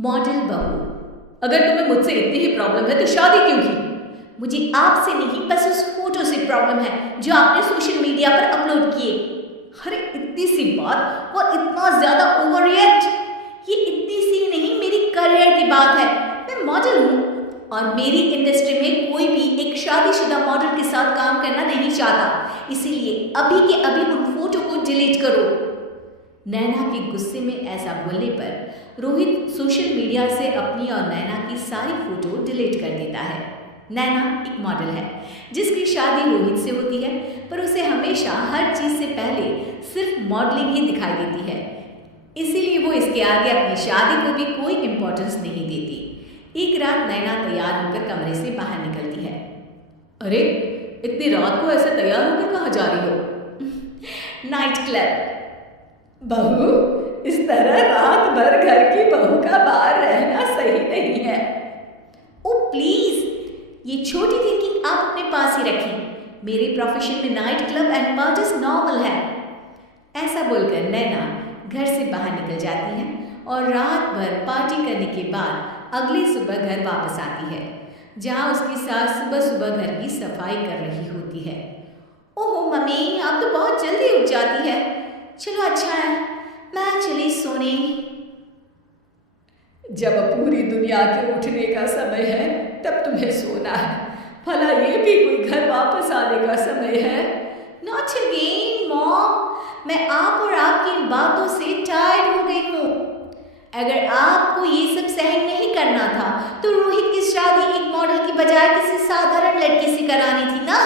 Model बहू, अगर तुम्हें मुझसे इतनी ही प्रॉब्लम है तो शादी क्यों की? मुझे आपसे नहीं, बस उस फोटो से प्रॉब्लम है जो आपने सोशल मीडिया पर अपलोड किए। अरे इतनी सी बात और इतना ज्यादा ओवर रिएक्ट? ये इतनी सी नहीं, मेरी करियर की बात है। मैं मॉडल हूँ और मेरी इंडस्ट्री में कोई भी एक शादीशुदा मॉडल के साथ काम करना नहीं चाहता, इसीलिए अभी के अभी उन फोटो को डिलीट करो। नैना के गुस्से में ऐसा बोलने पर रोहित सोशल मीडिया से अपनी और नैना की सारी फोटो डिलीट कर देता है। नैना एक मॉडल है जिसकी शादी रोहित से होती है, पर उसे हमेशा हर चीज से पहले सिर्फ मॉडलिंग ही दिखाई देती है, इसीलिए वो इसके आगे अपनी शादी को भी कोई इंपॉर्टेंस नहीं देती। एक रात नैना तैयार होकर कमरे से बाहर निकलती है। अरे इतनी रात को ऐसे तैयार होकर कहाँ जा रही हो? Night club. बहू, इस तरह रात भर घर की बहू का बाहर रहना सही नहीं है। ओ प्लीज, ये छोटी थिंकिंग आप अपने पास ही रखें। मेरे प्रोफेशन में night club and parties normal है। ऐसा बोलकर नैना घर से बाहर निकल जाती है और रात भर पार्टी करने के बाद अगली सुबह घर वापस आती है, जहां उसकी सास सुबह सुबह घर की सफाई कर रही होती है। ओहो मम्मी, आप तो बहुत जल्दी उठ जाती है। चलो अच्छा है, मैं चली सोने। जब पूरी दुनिया के उठने का समय है तब तुम्हें सोना है, भला ये भी कोई घर वापस आने का समय है? नॉट अगेन मॉम, मैं आप और आपकी इन बातों से टायर्ड हो गई हूँ। अगर आपको ये सब सहन नहीं करना था तो रोहित की शादी एक मॉडल की बजाय किसी साधारण लड़की से करानी थी ना।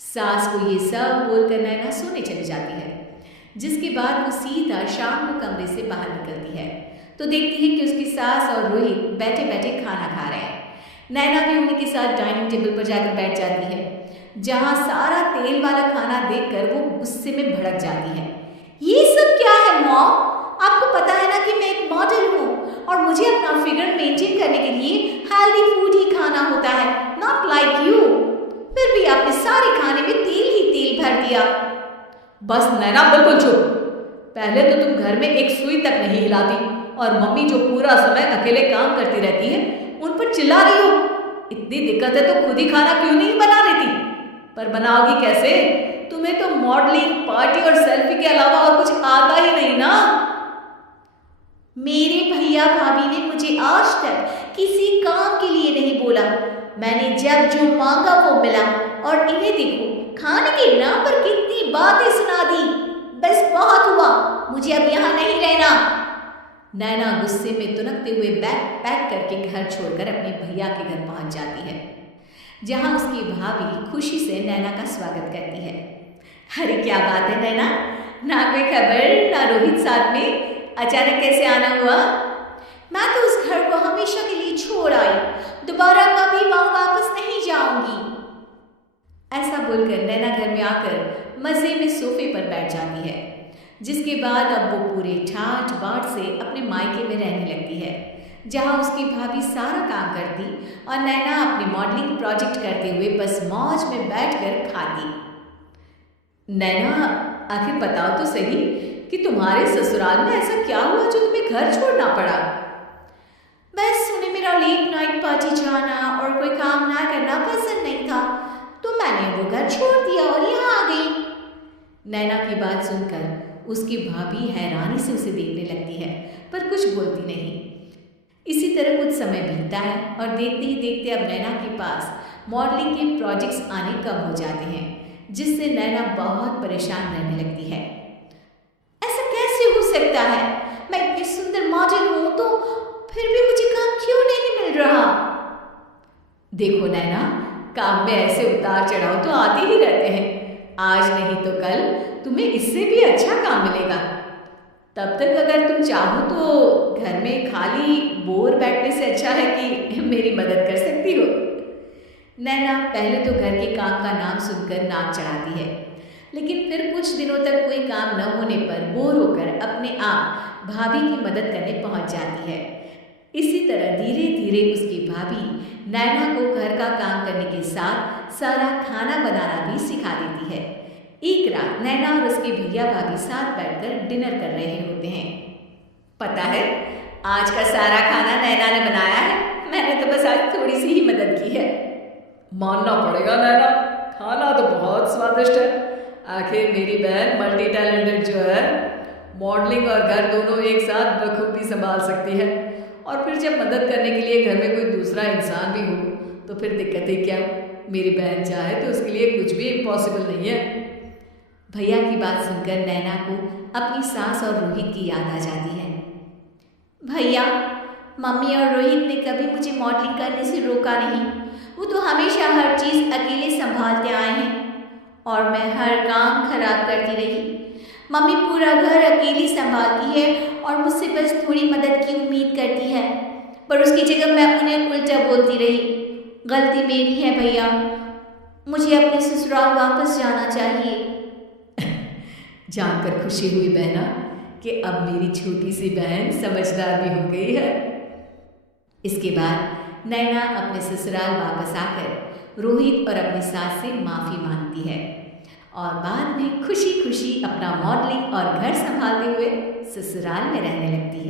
सास को ये सब बोलकर नैना सोने चली जाती है, जिसके बाद वो सीधा शाम को कमरे से बाहर निकलती है तो देखती है कि उसकी सास और रोहित बैठे बैठे खाना खा रहे हैं। नैना भी उन्हीं के साथ डाइनिंग टेबल पर जाकर बैठ जाती है, जहां सारा तेल वाला खाना देखकर वो गुस्से में भड़क जाती है। ये सब क्या है मॉम? आपको पता है ना कि मैं एक मॉडल हूँ और मुझे अपना फिगर मेंटेन करने के लिए हेल्दी फूड ही खाना होता है, नॉट लाइक यू। फिर भी आपने सारे खाने में तेल ही तेल भर दिया। बस नैना, बिल्कुल चुप। पहले तो तुम घर में एक सुई तक नहीं हिलाती और मम्मी जो पूरा समय अकेले काम करती रहती है उन पर चिल्ला रही हो। इतनी दिक्कत है तो खुद ही खाना क्यों नहीं बना लेती? पर बनाओगी कैसे? तुम्हें तो मॉडलिंग, पार्टी और सेल्फी के अलावा और कुछ आता ही नहीं ना। मेरे भैया भाभी ने मुझे आज तक किसी काम के लिए नहीं बोला। मैंने जब जो मांगा वो मिला और इन्हें देखो, खाने के नाम पर कितनी बातें सुना दी। बस बहुत हुआ, मुझे अब यहाँ नहीं रहना। नैना गुस्से में तुनकते हुए बैग पैक करके घर छोड़कर अपने भैया के घर पहुंच जाती है, जहां उसकी भाभी खुशी से नैना का स्वागत करती है। अरे क्या बात है नैना, ना कोई खबर ना रोहित साथ में, अचानक कैसे आना हुआ? मैं तो उस घर को हमेशा के लिए छोड़ आई, दोबारा कभी वहां वापस नहीं जाऊंगी। ऐसा बोलकर नैना घर में आकर मजे में सोफे पर बैठ जाती है, जिसके बाद अब वो पूरे ठाठ बाट से अपने मायके में रहने लगती है, जहां उसकी भाभी सारा काम करती और नैना अपनी मॉडलिंग प्रोजेक्ट करते हुए बस मौज में बैठकर खाती। नैना, आखिर बताओ तो सही कि तुम्हारे ससुराल में ऐसा क्या हुआ जो तुम्हें घर छोड़ना पड़ा? बस उन्हें मेरा लेट नाइट पार्टी जाना और कोई काम ना करना पसंद नहीं था, तो मैंने वो घर छोड़ दिया और यहाँ आ गई। नैना की बात सुनकर उसकी भाभी हैरानी से उसे देखने लगती है, पर कुछ बोलती नहीं। इसी तरह कुछ समय बीतता है और देखते ही देखते अब नैना के पास मॉडलिंग के प्रोजेक्ट्स आने कम हो जाते हैं, जिससे नैना बहुत परेशान रहने लगती है। ऐसा कैसे हो सकता है? मैं इतनी सुंदर मॉडल हूँ तो फिर भी मुझे काम क्यों नहीं मिल रहा? देखो नैना, काम में ऐसे उतार चढ़ाव तो आते ही रहते हैं। आज नहीं तो कल तुम्हें इससे भी अच्छा काम मिलेगा। तब तक अगर तुम चाहो तो घर में खाली बोर बैठने से अच्छा है कि मेरी मदद कर सकती हो। नैना पहले तो घर के काम का नाम सुनकर नाक चढ़ाती है, लेकिन फिर कुछ दिनों तक कोई काम न होने पर बोर होकर अपने आप भाभी की मदद करने पहुंच जाती है। इसी तरह धीरे धीरे उसकी भाभी नैना को घर का काम करने के साथ सारा खाना बनाना भी सिखा देती है। एक रात नैना और उसके भैया भाभी साथ बैठकर डिनर कर रहे होते हैं। पता है, आज का सारा खाना नैना ने बनाया है, मैंने तो बस आज थोड़ी सी ही मदद की है। मानना पड़ेगा नैना, खाना तो बहुत स्वादिष्ट है। आखिर मेरी बहन मल्टी टैलेंटेड जो है, मॉडलिंग और घर दोनों एक साथ बखूबी संभाल सकती है। और फिर जब मदद करने के लिए घर में कोई दूसरा इंसान भी हो तो फिर दिक्कत ही क्या। मेरी बहन चाहे तो उसके लिए कुछ भी इम्पॉसिबल नहीं है। भैया की बात सुनकर नैना को अपनी सास और रोहित की याद आ जाती है। भैया, मम्मी और रोहित ने कभी मुझे मॉडलिंग करने से रोका नहीं। वो तो हमेशा हर चीज़ अकेले संभालते आए हैं और मैं हर काम खराब करती रही। मम्मी पूरा घर अकेली संभालती है और मुझसे बस थोड़ी मदद की उम्मीद करती है, पर उसकी जगह मैं उन्हें उल्टा बोलती रही। गलती मेरी है भैया, मुझे अपने ससुराल वापस जाना चाहिए। जानकर खुशी हुई बहना कि अब मेरी छोटी सी बहन समझदार भी हो गई है। इसके बाद नैना अपने ससुराल वापस आकर रोहित और अपनी सास से माफ़ी मांगती है और बाद में खुशी खुशी अपना मॉडलिंग और घर संभालते हुए ससुराल में रहने लगती है।